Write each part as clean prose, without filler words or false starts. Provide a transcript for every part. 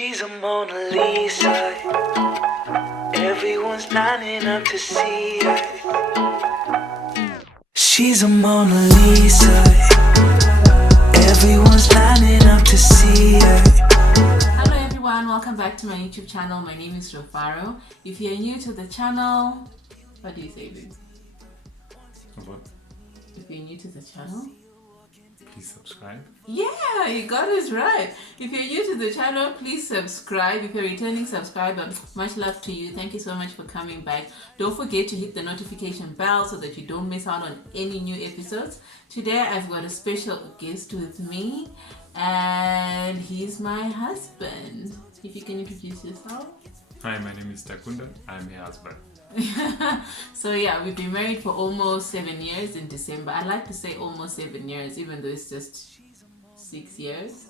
She's a Mona Lisa. Everyone's lining up to see her. She's a Mona Lisa. Everyone's lining up to see her. Hello everyone, welcome back to my YouTube channel. My name is Rufaro. If you're new to the channel, what do you say, babe? What? If you're new to the channel, Please subscribe. yeah, you got it right. If you're new to the channel, please subscribe. If you're a returning subscriber, much love to you. Thank you so much for coming back. Don't forget to hit the notification bell so that you don't miss out on any new episodes. Today I've got a special guest with me, and he's my husband. If you can introduce yourself. Hi, my name is Takunda. I'm your husband. So yeah, we've been married for almost 7 years in December. I like to say almost 7 years, even though it's just 6 years.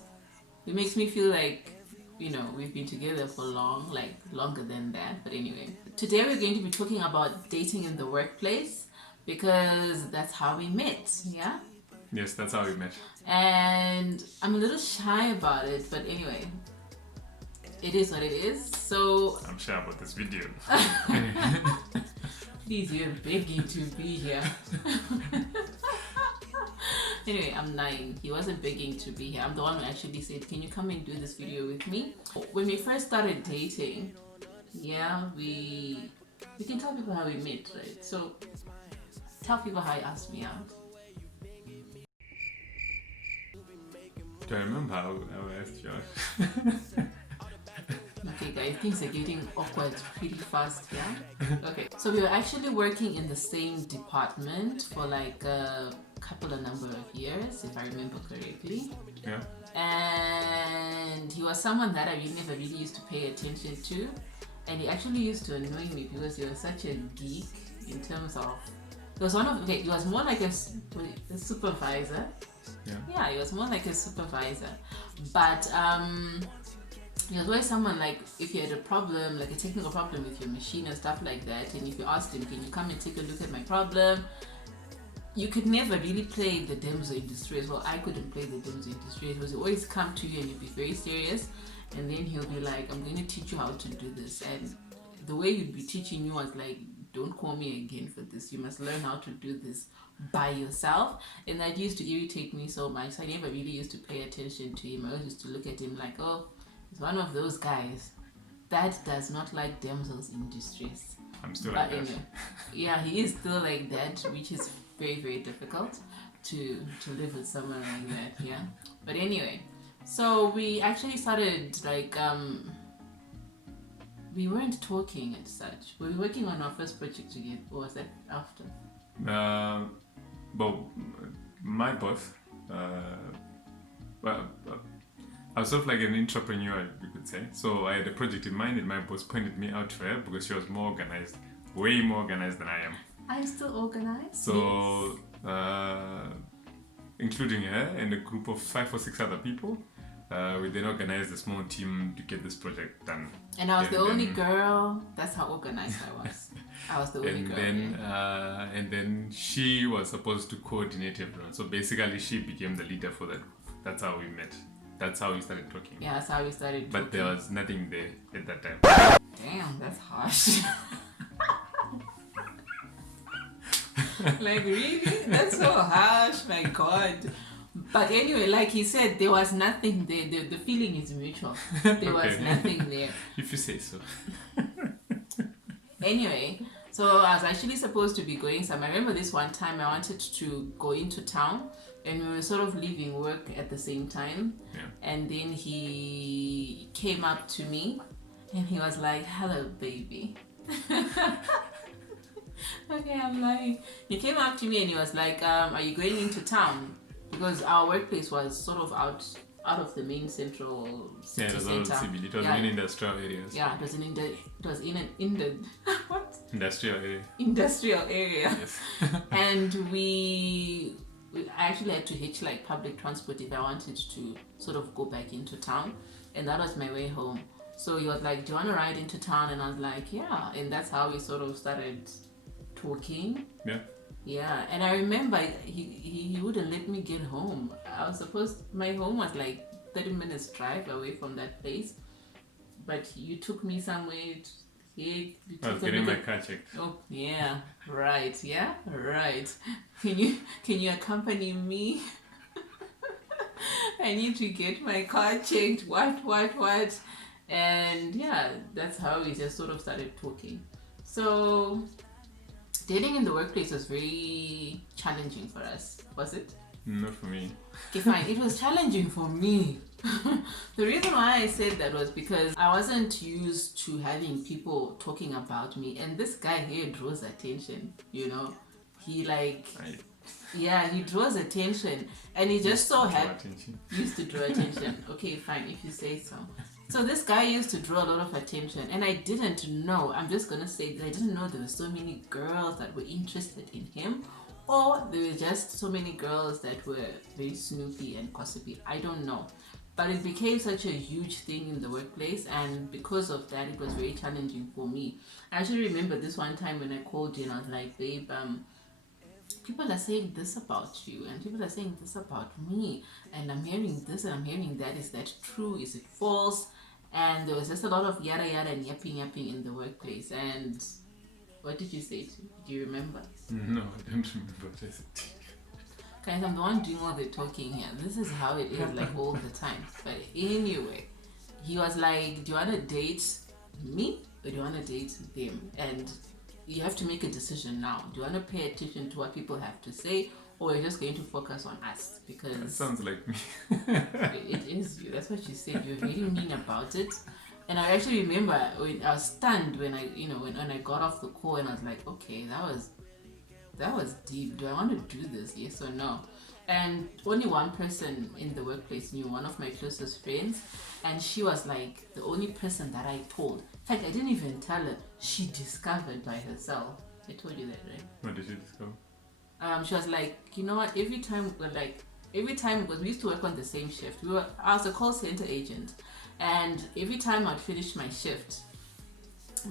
It makes me feel like, you know, we've been together for long, like longer than that. But anyway, today we're going to be talking about dating in the workplace because that's how we met, yeah? Yes, that's how we met. And I'm a little shy about it, but anyway, it is what it is. So I'm sure about this video. please, you're begging to be here. Anyway, I'm lying. He wasn't begging to be here. I'm the one who actually said, can you come and do this video with me? When we first started dating, yeah, we can tell people how we met, right? So tell people how you asked me out. Do I remember how I asked you out? Okay guys, things are getting awkward pretty fast, yeah? Okay, so we were actually working in the same department for like a number of years, if I remember correctly. Yeah. And he was someone that I never really used to pay attention to. And he actually used to annoy me because he was such a geek in terms of... He was more like a supervisor. Yeah. Yeah, he was more like a supervisor. But he was always someone like, if you had a problem, like a technical problem with your machine and stuff like that, and if you asked him, can you come and take a look at my problem? You could never really play the damsel in distress. Well, I couldn't play the damsel in distress because he always come to you and you'd be very serious, and then he'll be like, I'm going to teach you how to do this. And the way you'd be teaching you was like, don't call me again for this. You must learn how to do this by yourself. And that used to irritate me so much. So I never really used to pay attention to him. I always used to look at him like, oh, he's one of those guys that does not like damsels in distress. I'm still like that. Anyway, yeah, he is still like that, which is very, very difficult to live with someone like that, yeah. But anyway, so we actually started like, we weren't talking and such. We were working on our first project together, or was that after? Well, my boss, I was sort of like an entrepreneur, you could say. So I had a project in mind and my boss pointed me out to her because she was more organized, way more organized than I am. I'm still organized. So, including her and a group of 5 or 6 other people, we then organized a small team to get this project done. And I was the only girl. That's how organized I was. I was the only girl. And then she was supposed to coordinate everyone. So basically, she became the leader for that group. That's how we met. That's how we started talking. Yeah, that's how we started talking. But there was nothing there at that time. Damn, that's harsh. Like, really? That's so harsh, my God. But anyway, like he said, there was nothing there. The feeling is mutual. There was nothing there. If you say so. Anyway, so I was actually supposed to be going somewhere. I remember this one time I wanted to go into town and we were sort of leaving work at the same time. Yeah. And then he came up to me and he was like, hello, baby. Okay, I'm lying. He came up to me and he was like, are you going into town? Because our workplace was sort of out of the main central city it was center. all CBD. It was in industrial areas. Yeah, it was in an what? Industrial area. Industrial area. Yes. And I actually had to hitch like public transport if I wanted to sort of go back into town, and that was my way home. So he was like, do you want to ride into town? And I was like, yeah. And that's how we sort of started talking. Yeah. Yeah, and I remember he wouldn't let me get home. My home was like 30 minutes drive away from that place. but you took me somewhere. You I was took a getting look my at- car checked. Oh yeah, right. Yeah, right. Can you accompany me? I need to get my car checked. What? And yeah, that's how we just sort of started talking. So dating in the workplace was very challenging for us, was it? Not for me. Okay, fine. It was challenging for me. The reason why I said that was because I wasn't used to having people talking about me, and this guy here draws attention. You know, he like he draws attention, and he just so Draw had attention. used to draw attention. Okay, fine, if you say so. So this guy used to draw a lot of attention, and I didn't know. I'm just gonna say that I didn't know there were so many girls that were interested in him, or there were just so many girls that were very snoopy and gossipy. I don't know. But it became such a huge thing in the workplace, and because of that, it was very challenging for me. I actually remember this one time when I called you and I was like, babe, people are saying this about you, and people are saying this about me, and I'm hearing this and I'm hearing that. Is that true? Is it false? And there was just a lot of yada yada and yapping in the workplace. And what did you say to me? Do you remember? No, I don't remember what I said. Guys, I'm the one doing all the talking here. This is how it is, like all the time. But anyway, he was like, do you want to date me or do you want to date them? And you have to make a decision now. Do you want to pay attention to what people have to say, or you're just going to focus on us? That Because sounds like me. it is you. That's what you said. You're very mean about it. And I actually remember when I was stunned when when I got off the call, and I was like, okay, that was deep. Do I want to do this? Yes or no? And only one person in the workplace knew, one of my closest friends, and she was like the only person that I told. In fact, I didn't even tell her. She discovered by herself. I told you that, right? What did you discover? She was like, you know what? Every time, because we used to work on the same shift. I was a call center agent, and every time I'd finish my shift,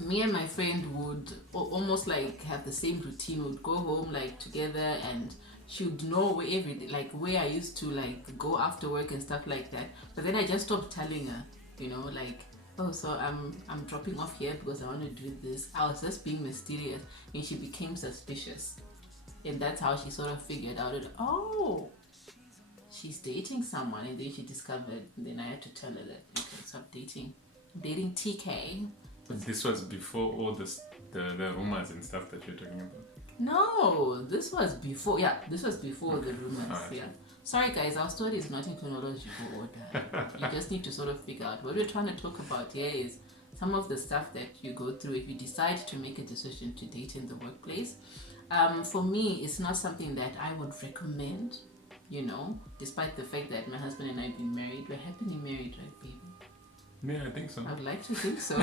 me and my friend would almost like have the same routine. We'd go home like together, and she would know where I used to like go after work and stuff like that. But then I just stopped telling her, like, oh, so I'm dropping off here because I want to do this. I was just being mysterious, and she became suspicious, and that's how she sort of figured out it. Oh, she's dating someone, and then she discovered. And then I had to tell her that, okay, stop dating. I'm dating TK. But this was before all the rumors and stuff that you're talking about. No, this was before. Yeah, this was before the rumors. Alright. Yeah. Sorry, guys, our story is not in chronological order. You just need to sort of figure out what we're trying to talk about here is some of the stuff that you go through if you decide to make a decision to date in the workplace. For me, it's not something that I would recommend. Despite the fact that my husband and I have been married, we're happily married, right, baby? Yeah, I think so. I'd like to think so.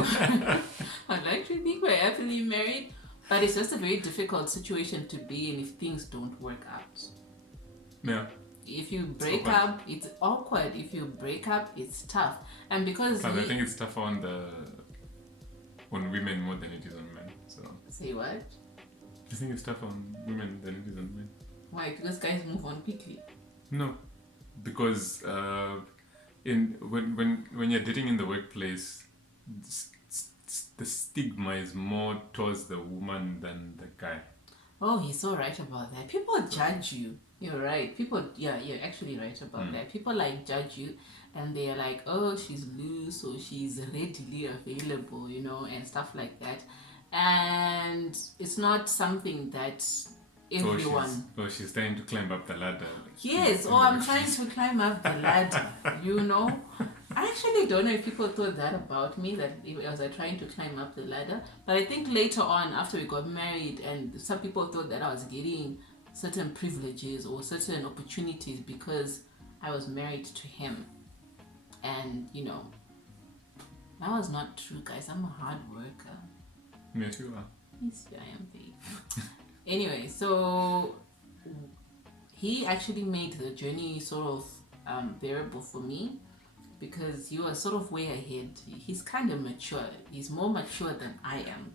I'd like to think we're happily married, but it's just a very difficult situation to be in if things don't work out. Yeah. If you break awkward. up, it's awkward. If you break up, it's tough. And because But I think it's tougher on women more than it is on men. So say what? I think it's tougher on women than it is on men. Why? Because guys move on quickly. No, because when you're dating in the workplace, the stigma is more towards the woman than the guy. Oh, he's so right about that. People judge you. You're right. You're actually right about that. People like judge you, and they're like, oh, she's loose, or she's readily available, and stuff like that. And it's not something that everyone. She's trying to climb up the ladder. Yes, or I'm trying to climb up the ladder, I actually don't know if people thought that about me, that I was trying to climb up the ladder. But I think later on, after we got married, and some people thought that I was getting certain privileges or certain opportunities because I was married to him. And, that was not true, guys. I'm a hard worker. Yes, you are. Yes, I am, babe. Anyway, so he actually made the journey sort of bearable for me because he was sort of way ahead. He's kind of mature. He's more mature than I am,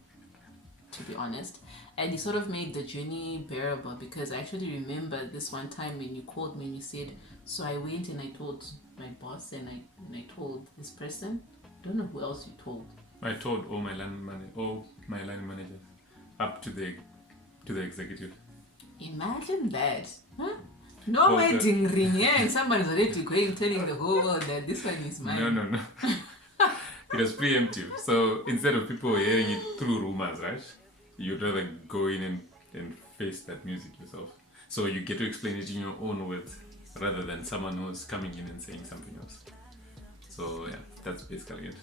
to be honest. And he sort of made the journey bearable because I actually remember this one time when you called me and you said, so I went and I told my boss and I told this person. don't know who else you told. I told all my line managers, up to the executive. Imagine that. Huh? No Oh, wedding ring, yeah, and somebody's already going telling the whole world that this one is mine. No. It was preemptive. So instead of people hearing it through rumors, right? You'd rather go in and face that music yourself. So you get to explain it in your own words rather than someone who's coming in and saying something else. So yeah, that's basically it.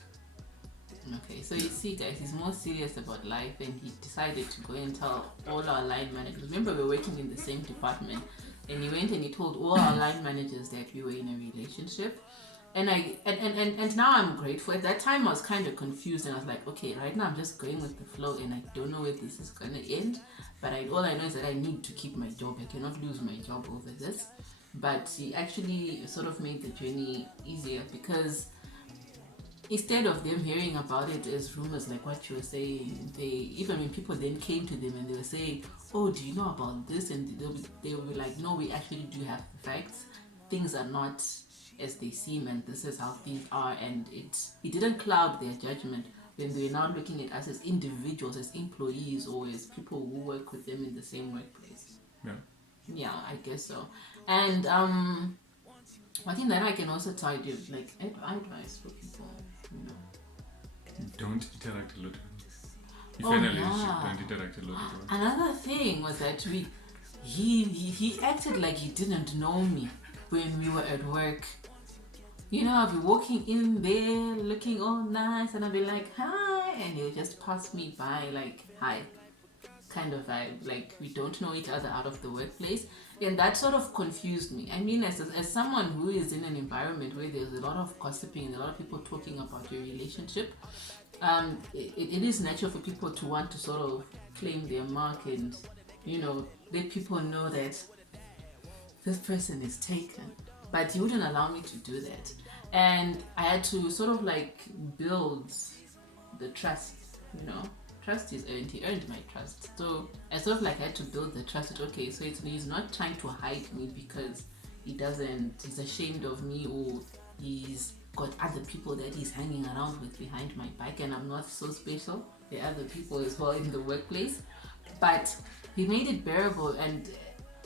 Okay, so you see, guys, he's more serious about life, and he decided to go and tell all our line managers. Remember, we were working in the same department, and he went and he told all our line managers that we were in a relationship. And now I'm grateful. At that time, I was kind of confused, and I was like, okay, right now I'm just going with the flow, and I don't know where this is gonna end. But all I know is that I need to keep my job. I cannot lose my job over this. But he actually sort of made the journey easier, because instead of them hearing about it as rumors like what you were saying, even when people then came to them and they were saying, oh, do you know about this? And they will be like, no, we actually do have the facts. Things are not as they seem, and this is how things are. And it didn't cloud their judgment when they're now looking at us as individuals, as employees, or as people who work with them in the same workplace. Yeah, I guess so. And one thing that I can also tell you, like advice for people, you know, don't interact a lot. If you're in a relationship, don't interact a lot. Another thing was that he acted like he didn't know me when we were at work. You know, I'll be walking in there looking all nice, and I'll be like, hi, and he'll just pass me by like, hi, kind of vibe, like we don't know each other out of the workplace. And that sort of confused me. I mean, as someone who is in an environment where there's a lot of gossiping and a lot of people talking about your relationship, it is natural for people to want to sort of claim their mark and, you know, let people know that this person is taken. But he wouldn't allow me to do that. And I had to sort of like build the trust, you know. Trust is earned. He earned my trust. So I sort of like had to build the trust that, okay, so he's not trying to hide me because he's ashamed of me, or he's got other people that he's hanging around with behind my back, and I'm not so special. There are other people as well in the workplace. But he made it bearable, and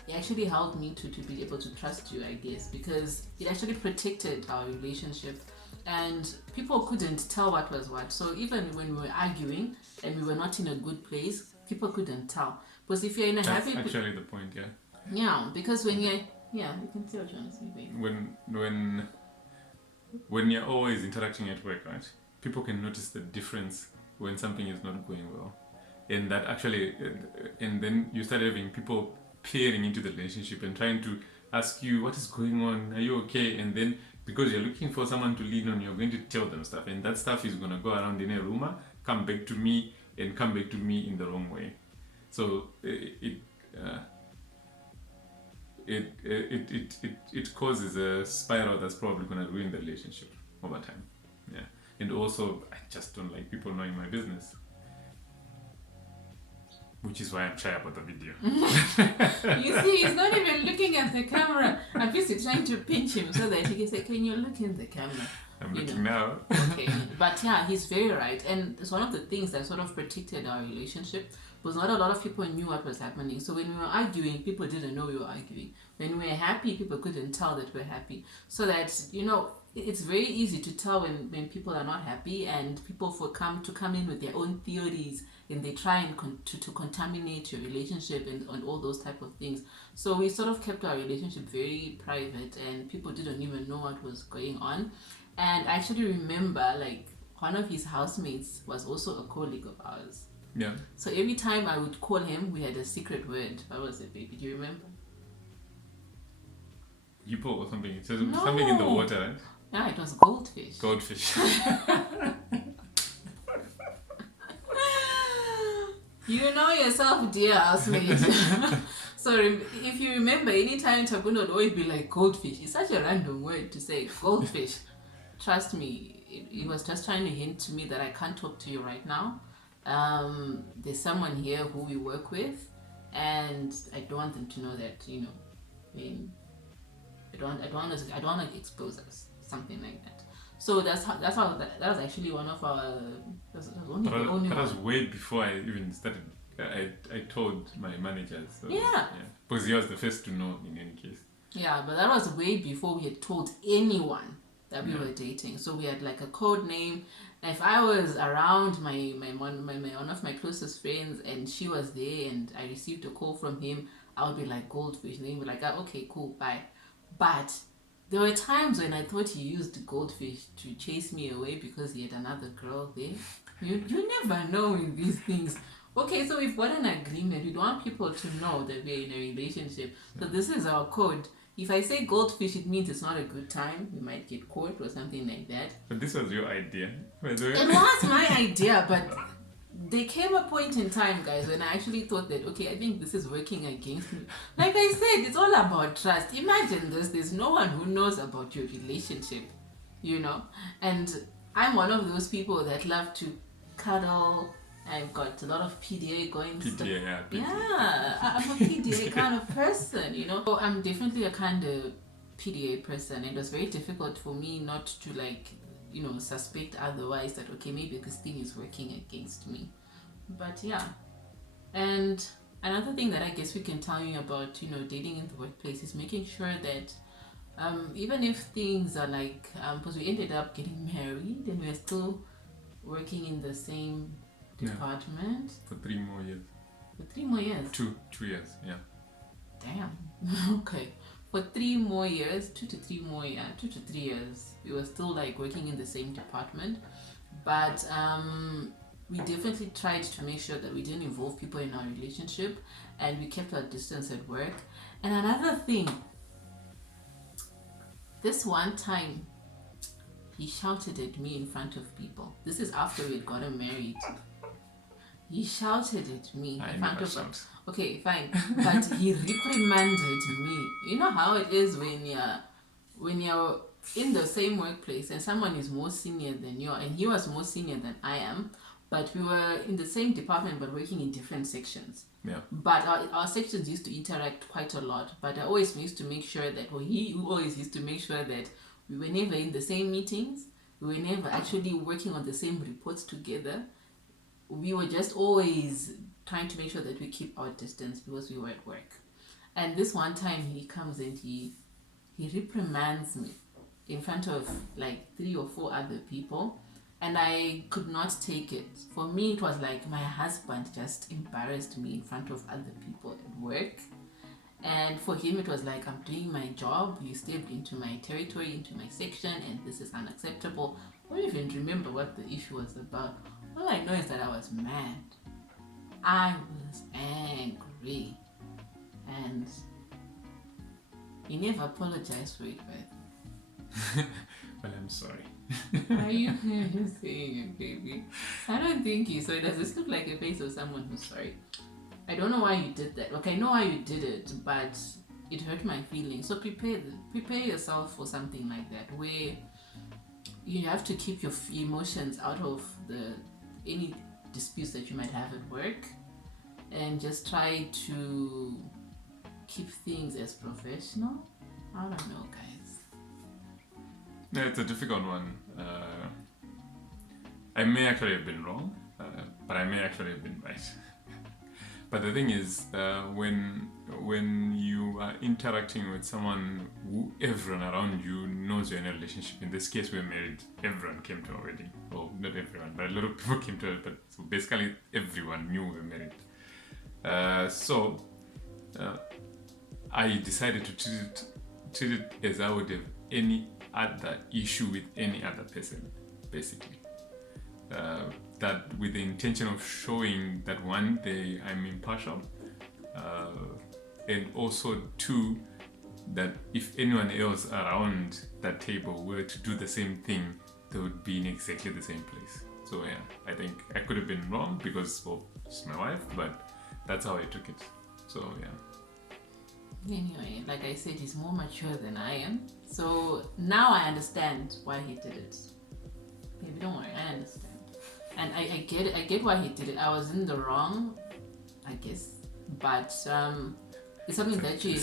it actually helped me to be able to trust you, I guess, because it actually protected our relationship. And people couldn't tell what was what. So even when we were arguing and we were not in a good place, people couldn't tell. Because if you're in a happy... That's actually the point, yeah. Yeah, because when you're... Yeah, you can see what you're saying. When you're always interacting at work, right? People can notice the difference when something is not going well. And that actually... And then you start having people peering into the relationship and trying to ask you, what is going on? Are you okay? And then... because you're looking for someone to lean on, you're going to tell them stuff, and that stuff is going to go around in a rumor, come back to me in the wrong way. So it causes a spiral that's probably going to ruin the relationship over time. Yeah, and also I just don't like people knowing my business, which is why I'm shy about the video. You see, he's not even looking at the camera. I'm busy trying to pinch him so that he can say, can you look in the camera? I'm looking now. Okay, but yeah, he's very right. And it's one of the things that sort of protected our relationship, was not a lot of people knew what was happening. So when we were arguing, people didn't know we were arguing. When we were happy, people couldn't tell that we're happy. So that, you know, it's very easy to tell when people are not happy, and people come in with their own theories, and they try and to contaminate your relationship and all those type of things. So we sort of kept our relationship very private, and people didn't even know what was going on. And I actually remember, like, one of his housemates was also a colleague of ours. Yeah. So every time I would call him, we had a secret word. What was it, baby? Do you remember? Hippo or something. It says something in the water, right? Yeah, it was goldfish. Goldfish. You know yourself, dear housemate. So if you remember, anytime Tabuna would always be like, goldfish. It's such a random word to say, goldfish. Trust me, he was just trying to hint to me that I can't talk to you right now. There's someone here who we work with, and I don't want them to know that, you know, I don't want to expose us, something like that. So that's how that was actually one of our that's only the only That was one. way before I even started. I told my managers. So, Yeah. because he was the first to know in any case. Yeah, but that was way before we had told anyone that we Yeah. were dating. So we had like a code name. If I was around my one of my closest friends and she was there and I received a call from him, I would be like Goldfish. And they'd be like, "Ah, okay, cool, bye." But there were times when I thought he used Goldfish to chase me away because he had another girl there. You never know in these things. Okay, so we've got an agreement. We don't want people to know that we're in a relationship. So this is our code. If I say goldfish, it means it's not a good time. We might get caught or something like that. But this was your idea, by the way. It was my idea, but there came a point in time, guys, when I actually thought that, okay, I think this is working against me. Like I said, it's all about trust. Imagine this, there's no one who knows about your relationship, you know? And I'm one of those people that love to cuddle. I've got a lot of PDA going. PDA, yeah. PDA. Yeah, I'm a PDA kind of person, you know. So I'm definitely a kind of PDA person. It was very difficult for me not to suspect otherwise that okay, maybe this thing is working against me. But yeah, and another thing that I guess we can tell you about dating in the workplace is making sure that even if things are like because we ended up getting married and we're still working in the same department for 3 more years. For 3 more years? 2 years, yeah. Damn. Okay. For 3 more years, 2 to 3 years, we were still like working in the same department. But we definitely tried to make sure that we didn't involve people in our relationship and we kept our distance at work. And another thing, this one time, he shouted at me in front of people. This is after we had gotten married. He shouted at me in front of them. Okay, fine. But he reprimanded me. You know how it is when you're in the same workplace and someone is more senior than you, and he was more senior than I am, but we were in the same department but working in different sections. Yeah. But our sections used to interact quite a lot. But I always used to make sure that, he always used to make sure that we were never in the same meetings. We were never actually working on the same reports together. We were just always trying to make sure that we keep our distance because we were at work. And this one time he comes and he reprimands me in front of like 3 or 4 other people, and I could not take it. For me, it was like my husband just embarrassed me in front of other people at work. And for him, it was like, I'm doing my job, you stepped into my territory, into my section, and this is unacceptable. I don't even remember what the issue was about. All I know is that I was mad. I was angry. And he never apologized for it, but Well, I'm sorry. are you saying it, baby? I don't think you. So does this look like a face of someone who's sorry? I don't know why you did that. Okay, I know why you did it, but it hurt my feelings. So prepare yourself for something like that, where you have to keep your emotions out of any disputes that you might have at work, and just try to keep things as professional. I don't know, guys. Yeah, it's a difficult one. I may actually have been wrong, but I may actually have been right. But the thing is, when you are interacting with someone who everyone around you knows you're in a relationship, in this case we're married, everyone came to our wedding. Well, not everyone, but a lot of people came to it, but so basically everyone knew we were married. So I decided to treat it as I would have any other issue with any other person, basically. That with the intention of showing that 1, I'm impartial, and also 2, that if anyone else around that table were to do the same thing, they would be in exactly the same place. So yeah, I think I could have been wrong because, well, she's my wife, but that's how I took it. So yeah. Anyway, like I said, he's more mature than I am. So now I understand why he did it. Baby, don't worry, I understand. And I get it. I get why he did it. I was in the wrong, I guess. But it's something that you...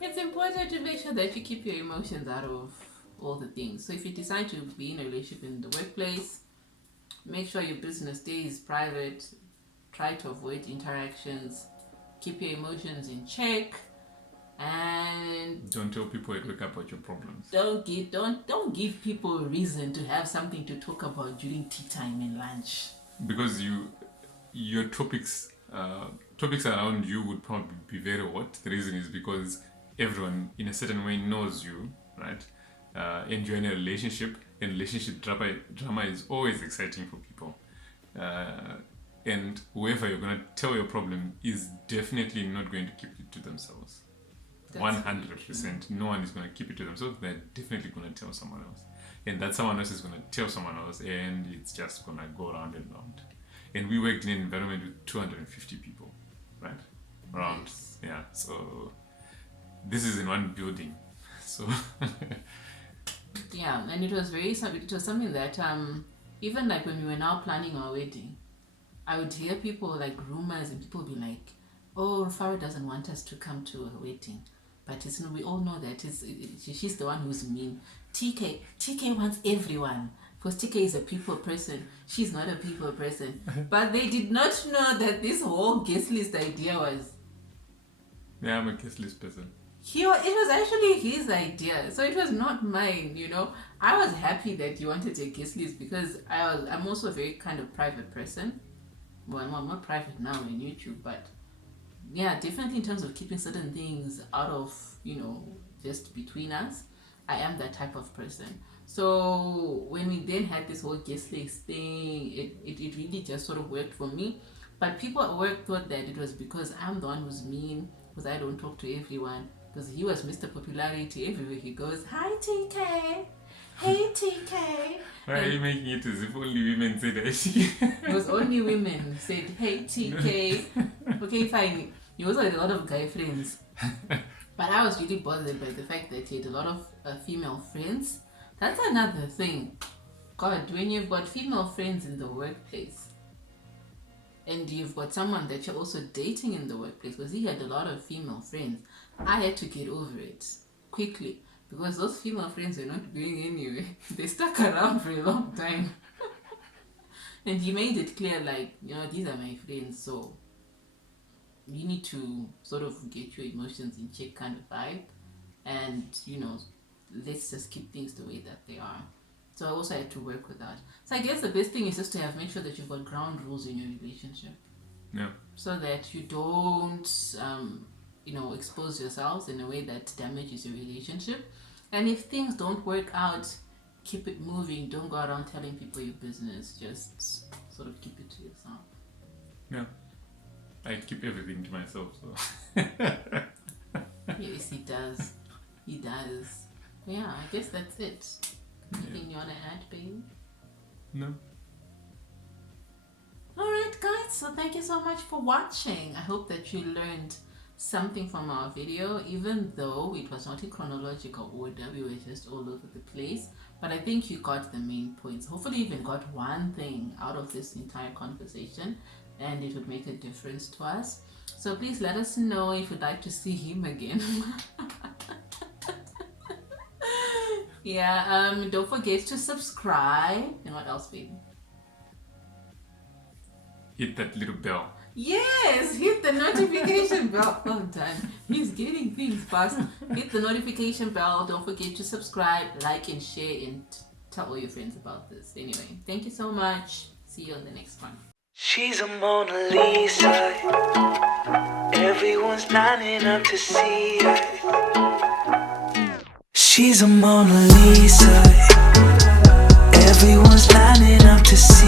It's important always have to make sure that you keep your emotions out of all the things. So if you decide to be in a relationship in the workplace, make sure your business stays private. Try to avoid interactions. Keep your emotions in check. And don't tell people at work about your problems. Don't give people a reason to have something to talk about during tea time and lunch. Because your topics around you would probably be very hot. The reason is because everyone in a certain way knows you, right? And you're in a relationship, and relationship drama is always exciting for people. And whoever you're going to tell your problem is definitely not going to keep it to themselves. 100%. No one is going to keep it to themselves. They're definitely going to tell someone else. And that someone else is going to tell someone else, and it's just going to go round and round. And we worked in an environment with 250 people, right? Around. Nice. Yeah. So this is in one building. So yeah, and it was something that even like when we were now planning our wedding, I would hear people like rumors, and people be like, "Oh, Rufaro doesn't want us to come to her wedding," but we all know that she's the one who's mean. TK wants everyone because TK is a people person. She's not a people person. But they did not know that this whole guest list idea was. yeah, I'm a guest list person. It was actually his idea, so it was not mine. I was happy that you wanted a guest list because I'm also a very kind of private person. Well, I'm not private now in YouTube, but yeah, definitely in terms of keeping certain things out of just between us, I am that type of person. So when we then had this whole guest list thing, it really just sort of worked for me. But people at work thought that it was because I'm the one who's mean, because I don't talk to everyone. Because he was Mr. Popularity everywhere he goes. Hi TK, hey TK. Why are you making it as if only women say that? It was only women who said, hey TK. Okay, fine. He also had a lot of guy friends. But I was really bothered by the fact that he had a lot of female friends. That's another thing. God, when you've got female friends in the workplace, and you've got someone that you're also dating in the workplace, because he had a lot of female friends, I had to get over it quickly, because those female friends were not going anywhere. They stuck around for a long time. And he made it clear, like, these are my friends, so you need to sort of get your emotions in check kind of vibe, and let's just keep things the way that they are. So I also had to work with that. So I guess the best thing is just to make sure that you've got ground rules in your relationship. Yeah. So that you don't expose yourselves in a way that damages your relationship. And if things don't work out, keep it moving. Don't go around telling people your business. Just sort of keep it to yourself. Yeah. I keep everything to myself, so. Yes, he does. He does. Yeah, I guess that's it. Anything you want to add, baby? No. Alright guys, so thank you so much for watching. I hope that you learned something from our video, even though it was not in chronological order. We were just all over the place, but I think you got the main points. Hopefully you even got one thing out of this entire conversation, and it would make a difference to us. So please let us know if you'd like to see him again. Yeah, don't forget to subscribe. And what else, baby? Hit that little bell. Yes, hit the notification bell. Well done. He's getting things fast. Hit the notification bell. Don't forget to subscribe, like, and share, and tell all your friends about this. Anyway, thank you so much. See you on the next one. She's a Mona Lisa. Everyone's lining up to see her. She's a Mona Lisa. Everyone's lining up to see